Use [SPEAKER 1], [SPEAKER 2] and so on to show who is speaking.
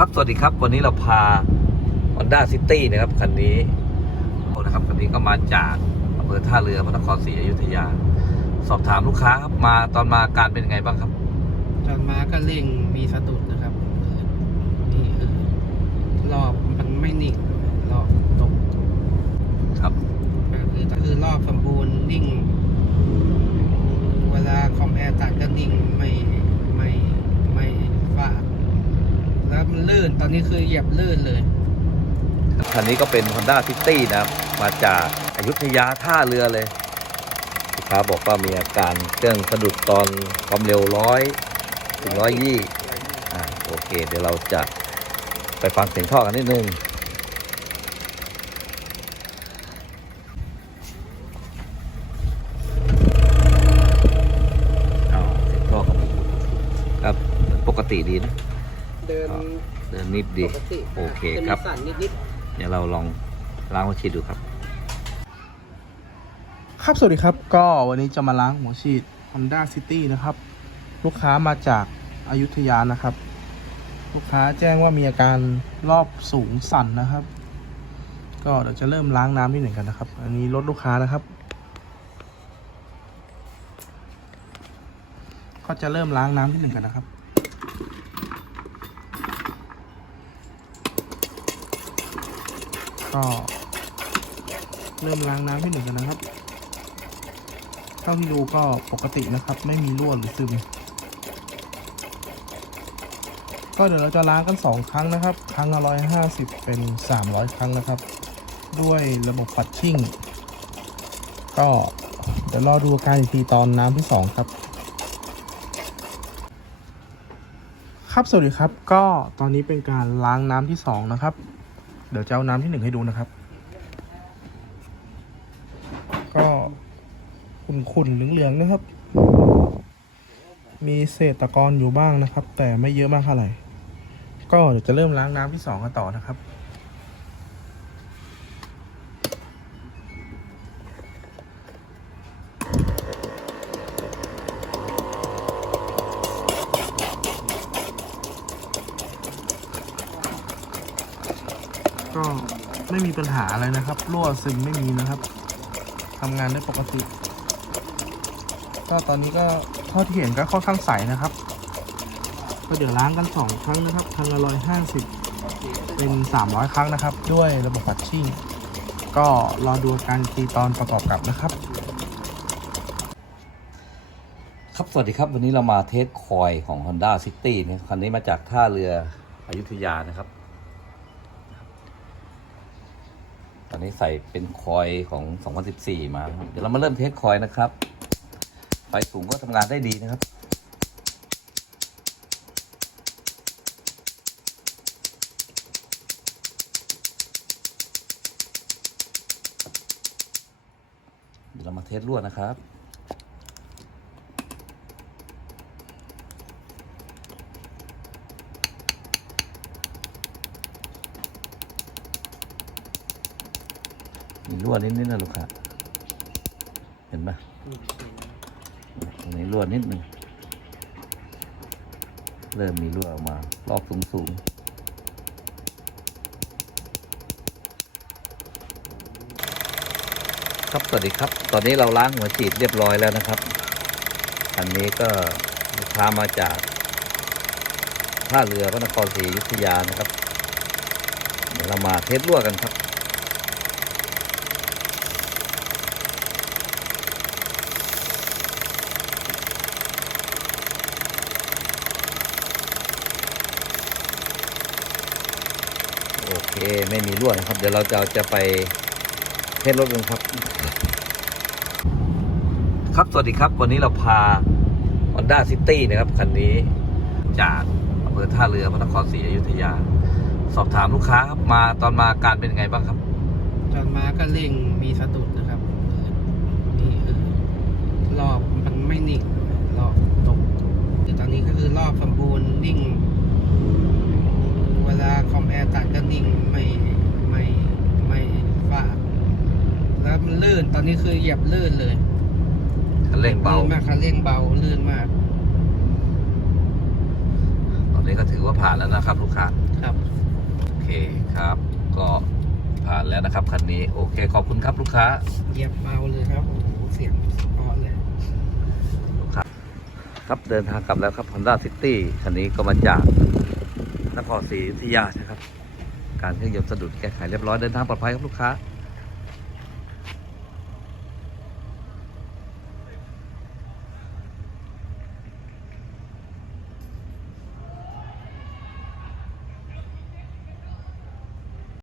[SPEAKER 1] ครับ สวัสดีครับ วันนี้เราพา Honda City นะครับ คันนี้โอ้นะครับ คันนี้ก็มาจากอำเภอท่าเรือพระนครศรีอยุธยา สอบถามลูกค้าครับ มาตอนมาการเป็นไงบ้างครับ
[SPEAKER 2] ตอนมาก็เร่งมีสะดุดนะครับนี่เออรอบมันไม่นิ่งรอบตก
[SPEAKER 1] ครับ
[SPEAKER 2] ก็คือก็คือรอบสมบูรณ์นิ่ง เวลาคอมแอร์ตัดก็นิ่งไม่ไม่ไม่ฟาดแล้วมันลื่นต อนนี้คือเหยียบลื่นเลย
[SPEAKER 1] คันนี้ก็เป็น Honda City นะครับมาจากอายุทยาท่าเรือเลยลูกค้าบอกว่ามีอาการเครื่องสะดุดตอนความเร็วร้อยถึงร้อยยี่อ่าโอเค เดี๋ยวเราจะไปฟังเสียงท่อกันนิดนึงเอาเสียงท่อครับปกติดีนะ
[SPEAKER 2] เดิน
[SPEAKER 1] เดินนิดดี
[SPEAKER 2] ปกติ
[SPEAKER 1] โอเคครับ
[SPEAKER 2] จะมีสั่นนิด
[SPEAKER 1] เดี๋ยวเราลองล้างหัวฉีดดูครับ
[SPEAKER 3] ครับ สวัสดีครับ ก็วันนี้จะมาล้างหัวฉีด Honda City นะครับ ลูกค้ามาจากอายุทยานะครับ ลูกค้าแจ้งว่ามีอาการรอบสูงสั่นนะครับ ก็เดี๋ยวจะเริ่มล้างน้ำที่หนึ่งกันนะครับ อันนี้รถลูกค้านะครับ ก็จะเริ่มล้างน้ำที่หนึ่งกันนะครับ ก็เริ่มล้างน้ำที่หนึ่งกันนะครับ เท่าที่ดูก็ปกตินะครับ ไม่มีรั่วหรือซึม ก็เดี๋ยวเราจะล้างกัน 2 ครั้งนะครับ ครั้งละร้อยห้าสิบเป็น 300 ครั้งนะครับ ด้วยระบบปัดชิ่ง ก็เดี๋ยวรอดูการอีกทีตอนน้ำที่2ครับ ครับสวัสดีครับ ก็ตอนนี้เป็นการล้างน้ำที่2นะครับ เดี๋ยวจะเอาน้ำที่หนึ่งให้ดูนะครับ ก็ขุ่นๆเหลืองๆนะครับ มีเศษตะกอนอยู่บ้างนะครับ แต่ไม่เยอะมากเท่าไหร่ ก็เดี๋ยวจะเริ่มล้างน้ำที่สองกันต่อนะครับ ไม่มีปัญหาอะไรนะครับรั่วซึมไม่มีนะครับทำงานได้ปกติ ก็ตอนนี้ก็เท่าที่เห็นก็ค่อนข้างใสนะครับ ก็เดี๋ยวล้างกันสองครั้งนะครับครั้งละร้อยห้าสิบเป็นสามร้อยครั้งนะครับ ด้วยระบบปัดชิ่ง ก็รอดูการอีกทีตอนประกอบกับนะครับ
[SPEAKER 1] ครับสวัสดีครับวันนี้เรามาเทสคอยของ Honda City เนี่ยคันนี้มาจากท่าเรืออยุธยานะครับ ต อนนี้ใส่เป็นคอยของ 2014 มา เดี๋ยวเรามาเริ่มเทสคอยนะครับ ไฟสูงก็ทำงานได้ดีนะครับเดี๋ยวเรามาเทสลวดนะครับ มีรั่วนิดนิดๆนะลูกค้าเห็นปะตรงนี้รั่วนิดหนึ่งเริ่มมีรั่วออกมา รอบสูงสูงๆครับสวัสดีครับ ตอนนี้เราล้างหัวฉีดเรียบร้อยแล้วนะครับ อันนี้ก็ลูกค้ามาจากท่าเรือพระนครศรีอยุธยานะครับ เดี๋ยวเรามาเทสรั่วกันครับ ไม่มีรั่วนะครับ เดี๋ยวเราจะจะไปเทสรถกันครับ ครับสวัสดีครับ วันนี้เราพา Honda City นะครับ คันนี้จากอำเภอท่าเรือพระนครศรีอยุธยา สอบถามลูกค้าครับมาตอนมาอาการเป็นยังไงบ้างครับ
[SPEAKER 2] จอนมาก็เร่งมีสะดุดนะครับเออนี่เออรอบมันไม่นิ่งรอบตกแต่ตอนนี้ก็คือรอบสมบูรณ์นิ่ง เวลาคอมแอร์ตัดก็นิ่งไม่ไม่ไม่ฟาดแล้วมันลื่น ตอนนี้คือเหยียบลื่นเลย
[SPEAKER 1] คันเร่งเบา
[SPEAKER 2] ลื่นมากคันเร่งเบาลื่นมาก
[SPEAKER 1] ตอนนี้ก็ถือว่าผ่านแล้วนะครับลูกค้า
[SPEAKER 2] คครับ
[SPEAKER 1] โอเคครับ ก็ผ่านแล้วนะครับคันนี้ โอเค ขอบคุณครับลูกค้า
[SPEAKER 2] เหยียบเบาเลยครับ โอ้โห เสียงเพราะเลย
[SPEAKER 1] ครับเดินทางกลับแล้วครับ Honda City คันนี้ก็มาจากนครศรีอยุธยาใช่ครับ การเครื่องยนต์สะดุดแก้ไขเรียบร้อยเดินทางปลอดภัยครับลูกค้า